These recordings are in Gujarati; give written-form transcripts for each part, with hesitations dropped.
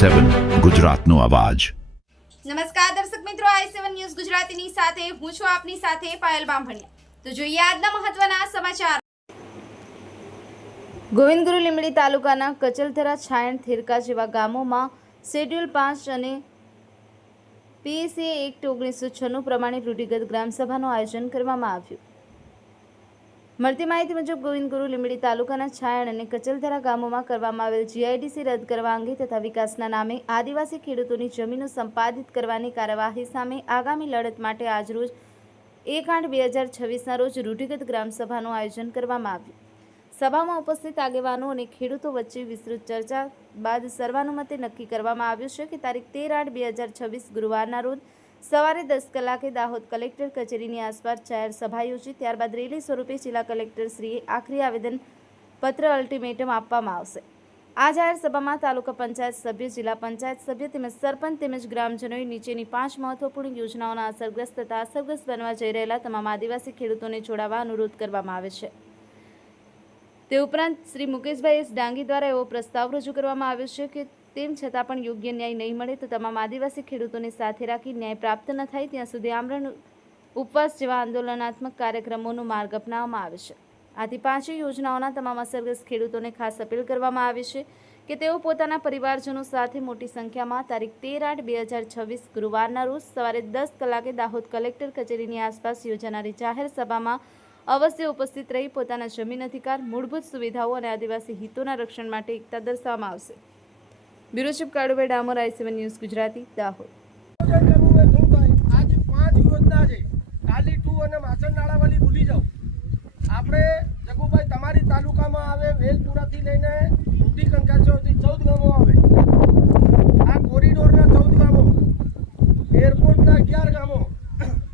i7 ગુજરાતનો અવાજ। નમસ્કાર દર્શક મિત્રો, i7 ન્યૂઝ ગુજરાતીની સાથે હું છું આપની સાથે પાયલ બામભણિયા। તો જોઈએ આજના મહત્વના સમાચાર। ગોવિંદગુરુ લીંબડી તાલુકાના કચલથરા, છાયણ, થેરકા જેવા ગામોમાં શેડ્યુલ 5 અને પીએસએ એક્ટ 1996 પ્રમાણે રૂઢિગત ગ્રામસભાનું આયોજન કરવામાં આવ્યું। મળતી માહિતી મુજબ ગોવિંદગુરુ લીંબડી તાલુકાના છાયણ અને કચલથરા ગામોમાં કરવામાં આવેલ જીઆઈડીસી રદ કરવા અંગે તથા વિકાસના નામે આદિવાસી ખેડૂતોની જમીનો સંપાદિત કરવાની કાર્યવાહી સામે આગામી લડત માટે આજરોજ 1/8/2026ના રોજ રૂઢિગત ગ્રામસભાનું આયોજન કરવામાં આવ્યું। સભામાં ઉપસ્થિત આગેવાનો અને ખેડૂતો વચ્ચે વિસ્તૃત ચર્ચા બાદ સર્વાનુમતે નક્કી કરવામાં આવ્યું છે કે તારીખ 13/8/2026 ગુરુવારના રોજ સવારે 10 કલાકે દાહોદ કલેક્ટર કચેરીની આસપાસ જાહેર સભા યોજી ત્યારબાદ રેલી સ્વરૂપે જિલ્લા કલેક્ટરશ્રીએ આખરી આવેદન પત્ર અલ્ટિમેટમ આપવામાં આવશે। આ જાહેર સભામાં તાલુકા પંચાયત સભ્ય, જિલ્લા પંચાયત સભ્ય તેમજ સરપંચ તેમજ ગ્રામજનોએ નીચેની 5 મહત્વપૂર્ણ યોજનાઓના અસરગ્રસ્ત તથા અસરગ્રસ્ત બનવા જઈ રહેલા તમામ આદિવાસી ખેડૂતોને જોડાવા અનુરોધ કરવામાં આવે છે। તે ઉપરાંત શ્રી મુકેશભાઈ એસ ડાંગી દ્વારા એવો પ્રસ્તાવ રજૂ કરવામાં આવ્યો છે કે તેમ છતાં પણ યોગ્ય ન્યાય નહીં મળે તો તમામ આદિવાસી ખેડૂતોને સાથે રાખી ન્યાય પ્રાપ્ત ન થાય ત્યાં સુધી આમરણ, ઉપવાસ જેવા આંદોલનાત્મક કાર્યક્રમોનો માર્ગ અપનાવવામાં આવે છે। આથી 5 યોજનાઓના તમામ અસરગ્રસ્ત ખેડૂતોને ખાસ અપીલ કરવામાં આવી છે કે તેઓ પોતાના પરિવારજનો સાથે મોટી સંખ્યામાં તારીખ 13/8/2026 ગુરુવારના રોજ સવારે 10 કલાકે દાહોદ કલેક્ટર કચેરીની આસપાસ યોજાનારી જાહેર સભામાં અવશ્ય ઉપસ્થિત રહી પોતાના જમીન અધિકાર, મૂળભૂત સુવિધાઓ અને આદિવાસી હિતોના રક્ષણ માટે એકતા દર્શાવવામાં આવશે। Bureau chief Kalubhai Damor, i7 news Gujarati, Dahod. आज 5 योजना है, काली 2 અને માછણ નાળાવાળી ભૂલી જાઓ। આપણે જગુભાઈ તમારી તાલુકામાં આવે વેલપુરાથી લઈને મોટી કંકાસા સુધી 14 ગામો આવે। આ કોરિડોરના 14 ગામો, એરપોર્ટના 11 ગામો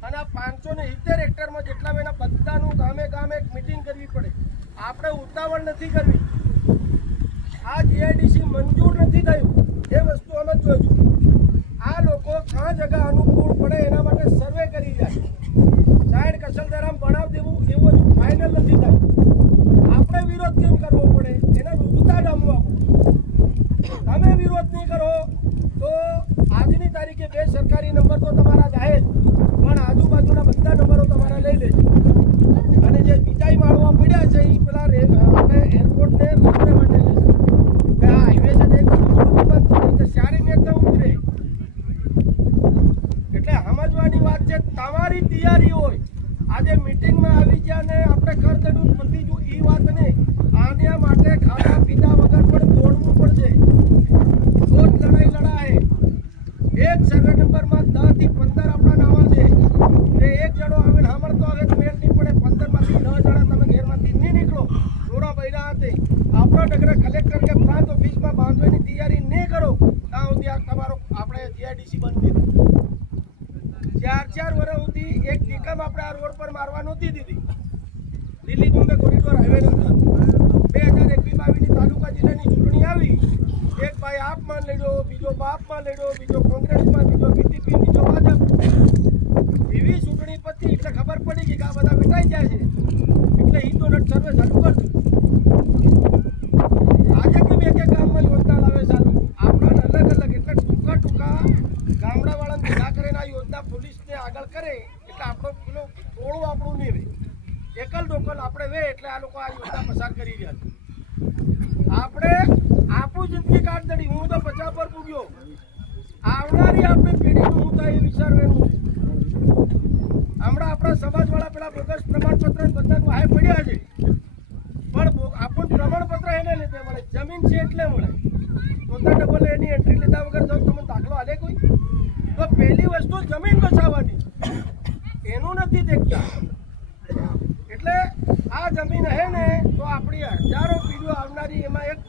અને 570 હેક્ટરમાં જેટલા એના બધાનું ગામે ગામે એક મિટિંગ કરવી પડે। આપણે ઉતાવળ નથી કરવી। આ જીઆઈડીસી મંજૂર નથી થયું એ વસ્તુ અમે જોઈશું। આ લોકો કયા જગ્યા અનુકૂળ પડે એના માટે સર્વે કરી જાય। સાઈડ કસલદરામ બનાવ દેવું એવું હજુ ફાઇનલ નથી થાય। આપણે વિરોધ કેમ કરવો પડે એના રૂજતા ડામવા પડે। તમે વિરોધ નહીં કરો તો આજની તારીખે 2 સરકારી નંબર તો તમારા જાહેર, પણ આજુબાજુના બધા નંબરો તમારા લઈ લેજો અને જે બીજાઈ માળવા પડ્યા છે એ પેલા આપણે એરપોર્ટને રસ્તે માટે લેશે। આ હાઈવે છે એક બંધ તો સારી મેં ઉતરે એટલે સમજવાની વાત છે। તમારી તૈયારી હોય, આજે મિટિંગમાં આવી ગયા ને આપણે કરતડું પતી જો એ વાત ને આના માટે ખાધા પીધા વગર પણ દોડવું પડશે। તો જ લડાઈ લડાય। એક સર્વે નંબરમાં 10 થી 15 આપણા નાવા છે તે એક જણો આવે ને સાંભળતો હવે મેળ નહીં પડે। 15 માંથી 10 જણા તમે ઘેરમાંથી નહીં નીકળો, થોડા બૈરા હતી આપણો ડગરે કલેક્ટર કે પ્રાંત ઓફિસમાં બાંધવાની તૈયારી નહીં કરો ત્યાં સુધી આ તમારો આપણે જીઆઈડીસી બંધ દીધું। 4 વર્ષ સુધી એક ટીકમ આપણે આ રોડ પર મારવા નહોતી દીધી। Delhi Bombay corridor highway number 2021-22ની તાલુકા જિલ્લાની ચૂંટણી આવી, એક ભાઈ આપમાં લડ્યો, બીજો બાપમાં લડ્યો, બીજો કોંગ્રેસમાં, બીજો બીજેપી, બીજો ભાજપ। એવી ચૂંટણી પતી એટલે ખબર પડી કે આ બધા વેટાઈ જાય છે એટલે હિન્દુ નટ સર્વે ચાલુ કરશું। આજે કેમ એક ગામમાં યોજના લાવે ચાલુ આપણા અલગ અલગ એટલે ટૂંકા ગામડાવાળાને ભેગા કરીને આ યોજના પોલીસને આગળ કરે એટલે આપણો પેલો ટોળું આપણું નહીં રહે। એકલ દોકલ આપણે વે એટલે આ લોકો આ યોજના પસાર કરી રહ્યા છે। આપણે આપણું જિંદગી કાઢી, હું તો 50 પર પૂગ્યો, આવનારી આપણી પેઢીનું હું થાય એ વિચારવાનું છે। હમણાં આપણા સમાજવાળા પેલા બોગસ પ્રમાણપત્ર બધાનું હાય પડ્યા છે, પણ આપણું પ્રમાણપત્ર એને લીધે મળે, જમીન છે એટલે મળે। પોતા ડબલ એની એન્ટ્રી લીધા વગર જો તમે દાખલો હાલે કોઈ તો પહેલી વસ્તુ જમીન બચાવવાની, એનું નથી દેખતા। એટલે આ જમીન હે ને તો આપણી હજારો પેઢીઓ આવનારી એમાં એક